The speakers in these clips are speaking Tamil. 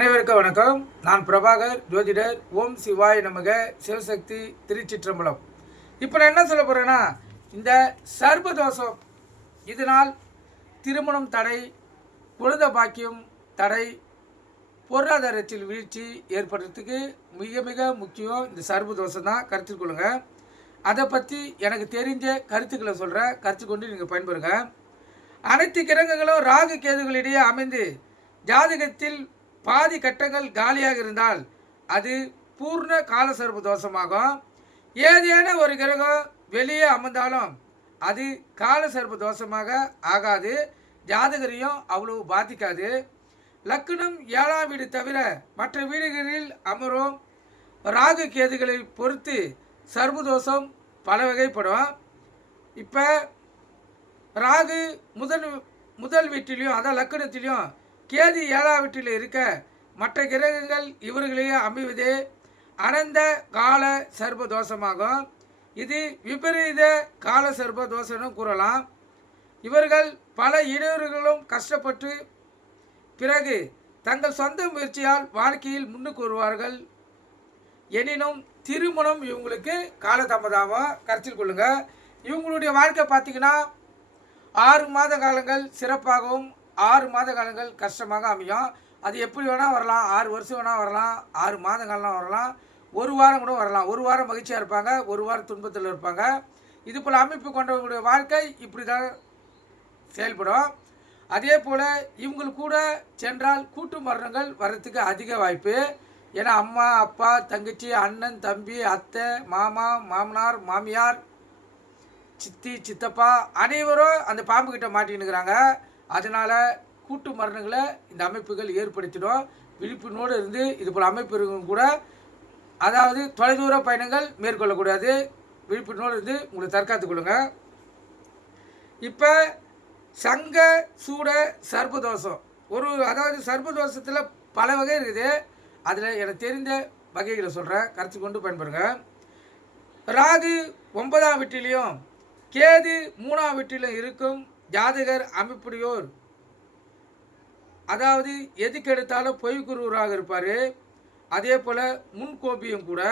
அனைவருக்கும் வணக்கம். நான் பிரபாகர் ஜோதிடர். ஓம் சிவாய நமக. சிவசக்தி திருச்சிற்றம்பலம். இப்போ நான் என்ன சொல்ல போகிறேன்னா, இந்த சர்பதோஷம் இதனால் திருமணம் தடை, குழந்தை பாக்கியம் தடை, பொருளாதாரத்தில் வீழ்ச்சி ஏற்படுறதுக்கு மிக மிக முக்கியம் இந்த சர்பதோஷம் தான். கருத்தில் கொள்ளுங்க. அதை பற்றி எனக்கு தெரிஞ்ச கருத்துக்களை சொல்கிறேன். கருத்து கொண்டு நீங்கள் பயன்பெறுங்க. அனைத்து கிரகங்களும் ராகு கேதுகளிடையே அமைந்து ஜாதகத்தில் பாதி கட்டங்கள் காலியாக இருந்தால் அது பூர்ண காலசர்ப தோஷமாகும். ஏதேனும் ஒரு கிரகம் வெளியே அமர்ந்தாலும் அது காலசர்ப தோஷமாக ஆகாது. ஜாதகரையும் அவ்வளவு பாதிக்காது. லக்னம் 7ஆம் வீடு தவிர மற்ற வீடுகளில் அமரும் ராகு கேதுகளை பொறுத்து சர்பதோஷம் பல வகைப்படும். இப்போ ராகு முதல் வீட்டிலையும் அதான் லக்னத்திலையும் கேது 7ஆம் வீட்டில் இருக்க மற்ற கிரகங்கள் இவர்களையே அமைவதே அனந்த கால சர்ப தோஷமாகும். இது விபரீத கால சர்ப தோஷம்னு கூறலாம். இவர்கள் பல இடையூறுகளும் கஷ்டப்பட்டு பிறகு தங்கள் சொந்த முயற்சியால் வாழ்க்கையில் முன்னுக்கு வருவார்கள். எனினும் திருமணம் இவங்களுக்கு காலதாமதமாக கருத்தில் கொள்ளுங்க. இவங்களுடைய வாழ்க்கை பார்த்திங்கன்னா 6 மாத காலங்கள் சிறப்பாகவும் 6 மாத காலங்கள் கஷ்டமாக அமையும். அது எப்படி வேணால் வரலாம். 6 வருஷம் வேணால் வரலாம், 6 மாத காலம் வரலாம், ஒரு வாரம் கூட வரலாம். ஒரு வாரம் மகிழ்ச்சியாக இருப்பாங்க, ஒரு வாரம் துன்பத்தில் இருப்பாங்க. இது போல் அமைப்பு கொண்டவங்களுடைய வாழ்க்கை இப்படி தான் செயல்படும். அதே போல் இவங்களுக்கு கூட சென்றால் கூட்டு மரணங்கள் வர்றதுக்கு அதிக வாய்ப்பு. ஏன்னா அம்மா, அப்பா, தங்கச்சி, அண்ணன், தம்பி, அத்தை, மாமா, மாமனார், மாமியார், சித்தி, சித்தப்பா அனைவரும் அந்த பாம்புக்கிட்ட மாட்டின்னுக்கிறாங்க. அதனால் கூட்டு மரணங்களை இந்த அமைப்புகள் ஏற்படுத்திடும். விழிப்புணோடு இருந்து இது போல் அமைப்பு இருக்கும் கூட, அதாவது தொலைதூர பயணங்கள் மேற்கொள்ளக்கூடாது. விழிப்புணோடு இருந்து உங்களை தற்காத்துக் கொள்ளுங்க. இப்போ சங்க சூட சர்பதோஷம் அதாவது சர்பதோஷத்தில் பல வகை இருக்குது. அதில் எனக்கு தெரிந்த வகைகளை சொல்கிறேன். கருத்து கொண்டு பயன்படுங்க. ராகு 9ஆம் வீட்டிலையும் கேது 3ஆம் வீட்டிலும் இருக்கும் ஜாதகர் அமைப்புடையோர், அதாவது எதுக்கு எடுத்தாலும் பொய்குருவராக இருப்பார். அதே போல் முன்கோபியும் கூட.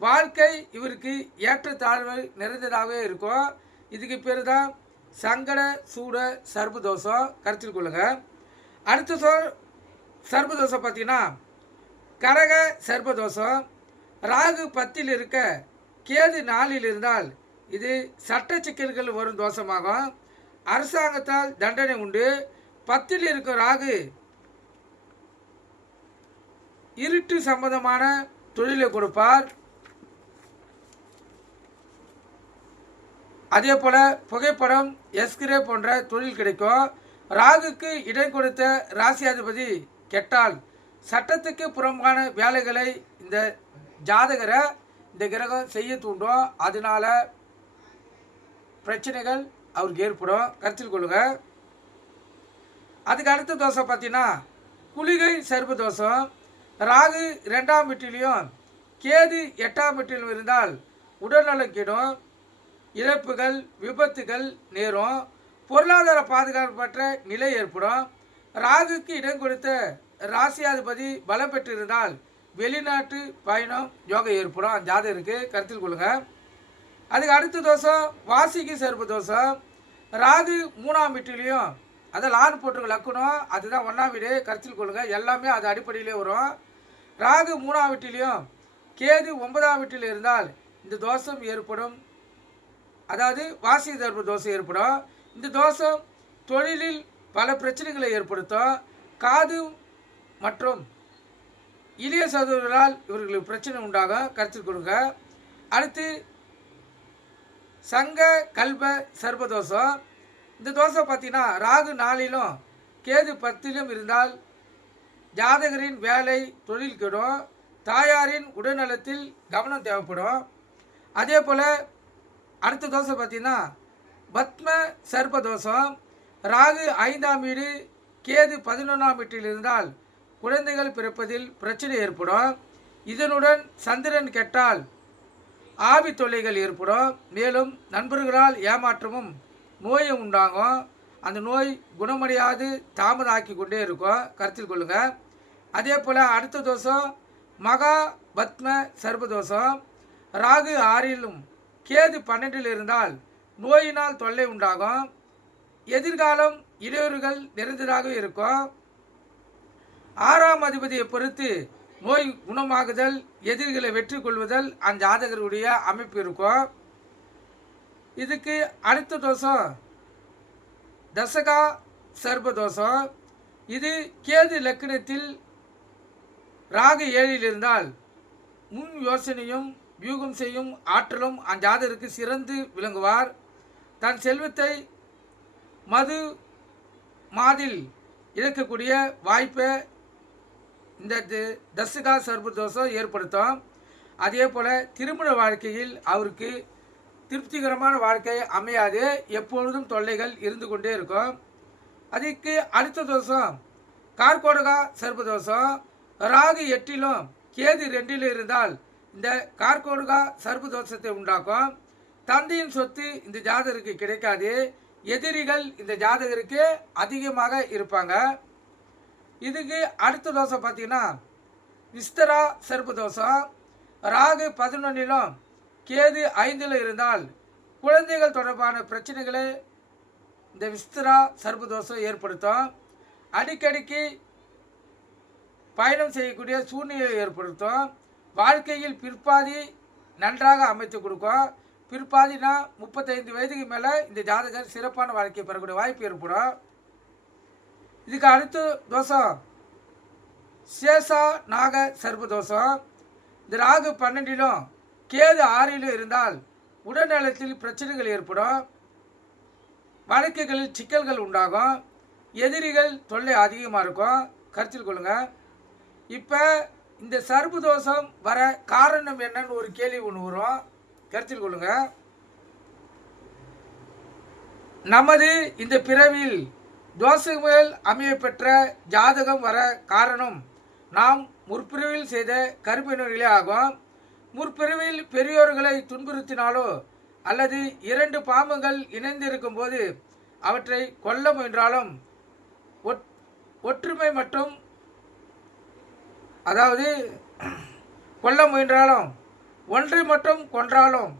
வாழ்க்கை இவருக்கு ஏற்றத்தாழ்வு நிறைந்ததாகவே இருக்கும். இதுக்கு பேர் தான் சங்கட சூட சர்பதோஷம். கருத்தில் கொள்ளுங்க. அடுத்த சர்பதோஷம் பார்த்தீங்கன்னா கரக சர்பதோஷம். ராகு 10ல் இருக்க கேது 4ல் இருந்தால் இது சட்ட சிக்கல்கள் வரும் தோஷமாகும். அரசாங்கத்தால் தண்டனை உண்டு. 10ல் இருக்கும் ராகு இருட்டு சம்பந்தமான தொழிலை கொடுப்பார். அதே போல் புகைப்படம், எஸ்கிரே போன்ற தொழில் கிடைக்கும். ராகுக்கு இடம் கொடுத்த ராசியாதிபதி கெட்டால் சட்டத்துக்கு புறம்பான வேலைகளை இந்த ஜாதகரை இந்த கிரகம் செய்ய தூண்டும். அதனால பிரச்சனைகள் அவருக்கு ஏற்படும். கருத்தில் கொள்ளுங்க. அதுக்கு அடுத்த தோஷம் பார்த்தீங்கன்னா குளிகை சர்ப தோஷம். ராகு 2ஆம் வீட்டிலையும் கேது 8ஆம் வீட்டிலும் இருந்தால் உடல்நலம் கெடும், இழப்புகள், விபத்துகள் நேரும், பொருளாதார பாதுகாப்பற்ற நிலை ஏற்படும். ராகுக்கு இடம் கொடுத்த ராசியாதிபதி பலம் பெற்றிருந்தால் வெளிநாட்டு பயணம் யோகம் ஏற்படும். அந்த ஜாதகருக்கு கருத்தில் கொள்ளுங்க. அதுக்கு அடுத்த தோஷம் வாசிக்கு சர்ப தோஷம். ராகு 3ஆம் வீட்டிலையும் அதில் ஆண் போட்டு லக்கணும், அதுதான் 1ஆம் வீடு. கருத்தில் கொள்ளுங்க. எல்லாமே அது அடிப்படையிலே வரும். ராகு 3ஆம் வீட்டிலையும் கேது 9ஆம் வீட்டில் இருந்தால் இந்த தோஷம் ஏற்படும். அதாவது வாசி சர்ப தோஷம் ஏற்படும். இந்த தோஷம் தொழிலில் பல பிரச்சனைகளை ஏற்படுத்தும். காது மற்றும் இளைய சகோதரர்களால் இவர்களுக்கு பிரச்சனை உண்டாகும். கருத்தில் கொள்ளுங்க. அடுத்து சங்க கல்ப சர்பதோஷம். இந்த தோஷம் பார்த்தீங்கன்னா ராகு 4லும் கேது 10லும் இருந்தால் ஜாதகரின் வேலை, தொழில் கெடும். தாயாரின் உடல்நலத்தில் கவனம் தேவைப்படும். அதே போல் அடுத்த தோஷம் பார்த்தீங்கன்னா பத்ம சர்பதோஷம். ராகு 5ஆம் வீடு, கேது 11ஆம் வீட்டில் இருந்தால் குழந்தைகள் பிறப்பதில் பிரச்சனை ஏற்படும். இதனுடன் சந்திரன் கெட்டால் ஆவி தொல்லைகள் ஏற்படும். மேலும் நண்பர்களால் ஏமாற்றமும் நோயும் உண்டாகும். அந்த நோய் குணமடையாது தாமதாக்கி கொண்டே இருக்கும். கருத்தில் கொள்ளுங்கள். அதே போல் அடுத்த தோஷம் மகா பத்ம சர்பதோஷம். ராகு 6லும் கேது 12ல் இருந்தால் நோயினால் தொல்லை உண்டாகும். எதிர்காலம் இடையூறுகள் நிறைந்ததாக இருக்கும். 6ஆம் அதிபதியை பொறுத்து நோய் குணமாகுதல், எதிரிகளை வெற்றி கொள்வதல் அந்த ஜாதகருடைய அமைப்பு இருக்கும். இதுக்கு அடுத்த தோஷம் தசகா சர்பதோஷம். இது கேது லக்னத்தில் ராகு 7ல் இருந்தால் முன் யோசனையும் வியூகம் செய்யும் ஆற்றலும் அந்த ஜாதகருக்கு சிறந்து விளங்குவார். தன் செல்வத்தை மது மாதில் இழக்கக்கூடிய வாய்ப்பை இந்த தசகா சர்பதோஷம் ஏற்படுத்தும். அதே போல் திருமண வாழ்க்கையில் அவருக்கு திருப்திகரமான வாழ்க்கை அமையாது, எப்பொழுதும் தொல்லைகள் இருந்து கொண்டே இருக்கும். அதுக்கு அடுத்த தோஷம் கார்கோடகா சர்பதோஷம். ராகு 8லும் கேது 2ல் இருந்தால் இந்த கார்கோடகா சர்பதோஷத்தை உண்டாக்கும். தந்தையின் சொத்து இந்த ஜாதகருக்கு கிடைக்காது. எதிரிகள் இந்த ஜாதகருக்கு அதிகமாக இருப்பாங்க. இதுக்கு அடுத்த தோஷம் பார்த்தீங்கன்னா விஸ்தரா சர்பதோஷம். ராகு 11லும் கேது 5ல் இருந்தால் குழந்தைகள் தொடர்பான பிரச்சனைகளை இந்த விஸ்தரா சர்பதோஷம் ஏற்படுத்தும். அடிக்கடிக்கு பயணம் செய்யக்கூடிய சூழ்நிலையை ஏற்படுத்தும். வாழ்க்கையில் பிற்பாதி நன்றாக அமைத்து கொடுக்கும். பிற்பாதினா 35 வயதுக்கு மேலே இந்த ஜாதகர் சிறப்பான வாழ்க்கையை பெறக்கூடிய வாய்ப்பு ஏற்படும். இதுக்கு அடுத்த தோஷம் சேஷா நாக சர்பதோஷம். இந்த ராகு 12லும் கேது 6லும் இருந்தால் உடல்நலத்தில் பிரச்சனைகள் ஏற்படும். வழக்குகளில் சிக்கல்கள் உண்டாகும். எதிரிகள் தொல்லை அதிகமாக இருக்கும். கருத்தில் கொள்ளுங்கள். இப்போ இந்த சர்பதோஷம் வர காரணம் என்னன்னு ஒரு கேள்வி ஒன்று வரும். கருத்தில் கொள்ளுங்கள். நமது இந்த பிறவியில் தோஷங்கள் அமையப்பெற்ற ஜாதகம் வர காரணம் நாம் முற்பிறவியில் செய்த கருப்பினர்களே ஆகும். முற்பிறவியில் பெரியோர்களை துன்புறுத்தினாலோ அல்லது 2 பாம்புகள் இணைந்திருக்கும் போது அவற்றை கொல்ல முயன்றாலும் ஒற்றுமை மற்றும் அதாவது கொல்ல முயன்றாலும் ஒன்றை மட்டும் கொன்றாலும்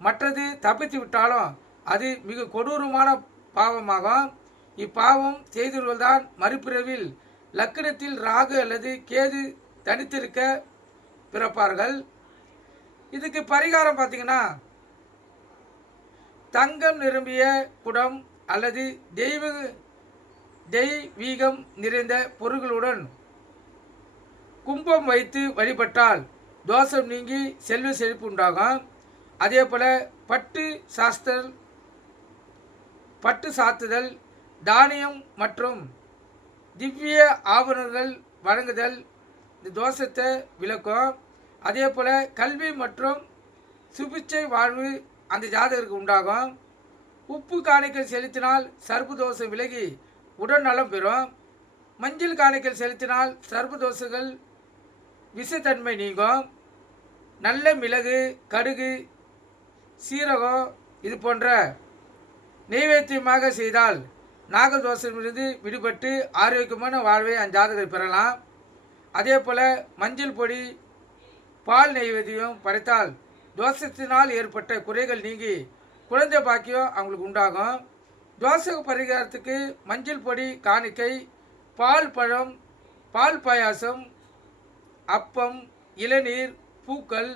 மற்றது தப்பித்து விட்டாலும் அது மிக கொடூரமான பாவமாகும். இப்பாவம் செய்தவர்கள்தான் மறுபிறவில் லக்னத்தில் ராகு அல்லது கேது தனித்திருக்க பிறப்பார்கள். இதுக்கு பரிகாரம் பார்த்தீங்கன்னா தங்கம் நிரம்பிய குடம் அல்லது தெய்வீகம் நிறைந்த பொருள்களுடன் கும்பம் வைத்து வழிபட்டால் தோஷம் நீங்கி செல்வ செழிப்பு உண்டாகும். அதே போல் பட்டு சாத்துதல், தானியம் மற்றும் திவ்ய ஆபரணங்கள் வழங்குதல் இந்த தோஷத்தை விளக்கும். அதே போல் கல்வி மற்றும் சுபிட்சை வாழ்வு அந்த ஜாதகருக்கு உண்டாகும். உப்பு காணிக்கை செலுத்தினால் சர்பதோஷம் விலகி உடல் நலம் பெறும். மஞ்சள் காணிக்கை செலுத்தினால் சர்பதோஷங்கள் விஷத்தன்மை நீங்கும். நல்ல மிளகு, கடுகு, சீரகம் இது போன்ற நைவேத்தியமாக செய்தால் நாகதோஷமிலிருந்து விடுபட்டு ஆரோக்கியமான வாழ்வை அந்த ஜாதகர் பெறலாம். அதே போல் மஞ்சள் பொடி, பால் நைவேத்தியம் படைத்தால் தோஷத்தினால் ஏற்பட்ட குறைகள் நீங்கி குழந்தை பாக்கியம் அவங்களுக்கு உண்டாகும். தோஷ பரிகாரத்துக்கு மஞ்சள் பொடி காணிக்கை, பால் பழம், பால் பாயாசம், அப்பம், இளநீர், பூக்கள்,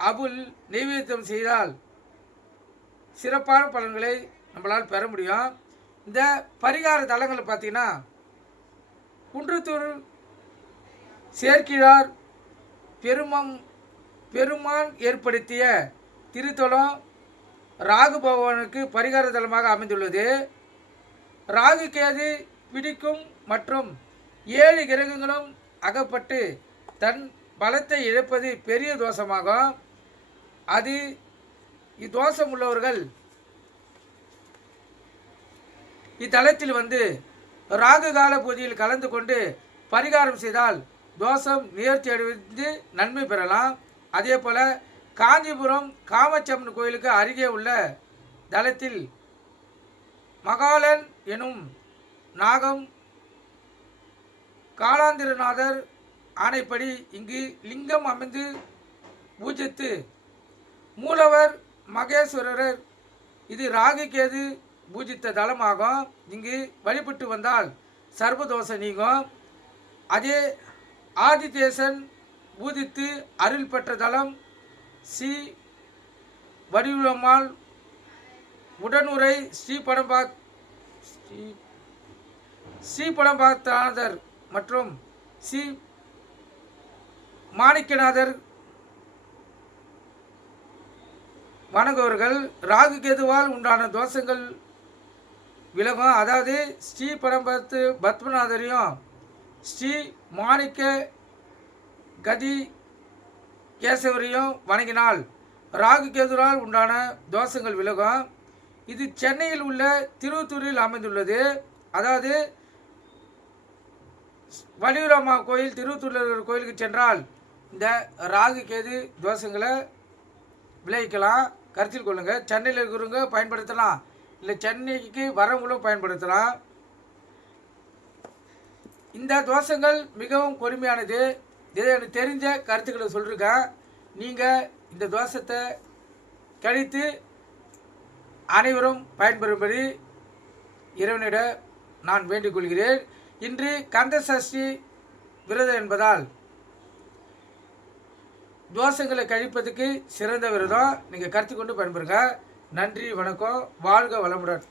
அபுல் நைவேத்தியம் செய்தால் சிறப்பான பலன்களை நம்மளால் பெற முடியும். இந்த பரிகார தலங்களை பார்த்தீங்கன்னா குன்றத்தூர் சேர்க்கிறார் பெருமான் ஏற்படுத்திய திருத்தலம் ராகு பகவானுக்கு பரிகார தலமாக அமைந்துள்ளது. ராகு கேது பிடிக்கும் மற்றும் 7 கிரகங்களும் அகப்பட்டு தன் பலத்தை இழப்பது பெரிய தோஷமாகும். அது இத்தோஷம் உள்ளவர்கள் இத்தலத்தில் வந்து ராகு கால பூஜையில் கலந்து கொண்டு பரிகாரம் செய்தால் தோஷம் நிவர்த்தி அடைந்து நன்மை பெறலாம். அதே போல் காஞ்சிபுரம் காமச்சம்மன் கோயிலுக்கு அருகே உள்ள தலத்தில் மகாலன் எனும் நாகம் காலாந்திரநாதர் ஆணைப்படி இங்கு லிங்கம் அமைந்து பூஜித்து மூலவர் மகேஸ்வரர் இது ராகு கேது பூஜித்த தலமாகும். இங்கு வழிபட்டு வந்தால் சர்வதோஷ நீங்கும். அதே ஆதிதேசன் பூஜித்து அருள் பெற்ற தலம் ஸ்ரீ வடிவுலம்மாள் உடனுரை ஸ்ரீபடம்பாத்தநாதர் மற்றும் ஸ்ரீ மாணிக்கநாதர் வணங்குவர்கள். ராகு கேதுவால் உண்டான தோஷங்கள் விலகும். அதாவது ஸ்ரீ பத்மநாதரையும் ஸ்ரீ மாணிக்க கதி கேசவரையும் வணங்கினால் ராகு கேதுவால் உண்டான தோஷங்கள் விலகும். இது சென்னையில் உள்ள திருவத்தூரில் அமைந்துள்ளது. அதாவது வடிவுலம்மா கோயில் திருவத்தூரில் இருக்கிற கோயிலுக்கு சென்றால் இந்த ராகு கேது தோஷங்களை விளைவிக்கலாம். கருத்தில் கொள்ளுங்கள். சென்னையில் இருக்கிறவங்க பயன்படுத்தலாம், இல்லை சென்னைக்கு வரவங்களும் பயன்படுத்தலாம். இந்த தோஷங்கள் மிகவும் கொடுமையானது. இதை எனக்கு தெரிஞ்ச கருத்துக்களை சொல்லியிருக்கேன். நீங்கள் இந்த தோஷத்தை கழித்து அனைவரும் பயன்பெறும்படி இறைவனிட நான் வேண்டிக் கொள்கிறேன். இன்று கந்த சஷ்டி விரதம் என்பதால் தோஷங்களை கழிப்பதற்கு சிறந்த விரதம். நீங்கள் கருத்து கொண்டு பயன்பெறுங்க. நன்றி, வணக்கம், வாழ்க வளமுடன்.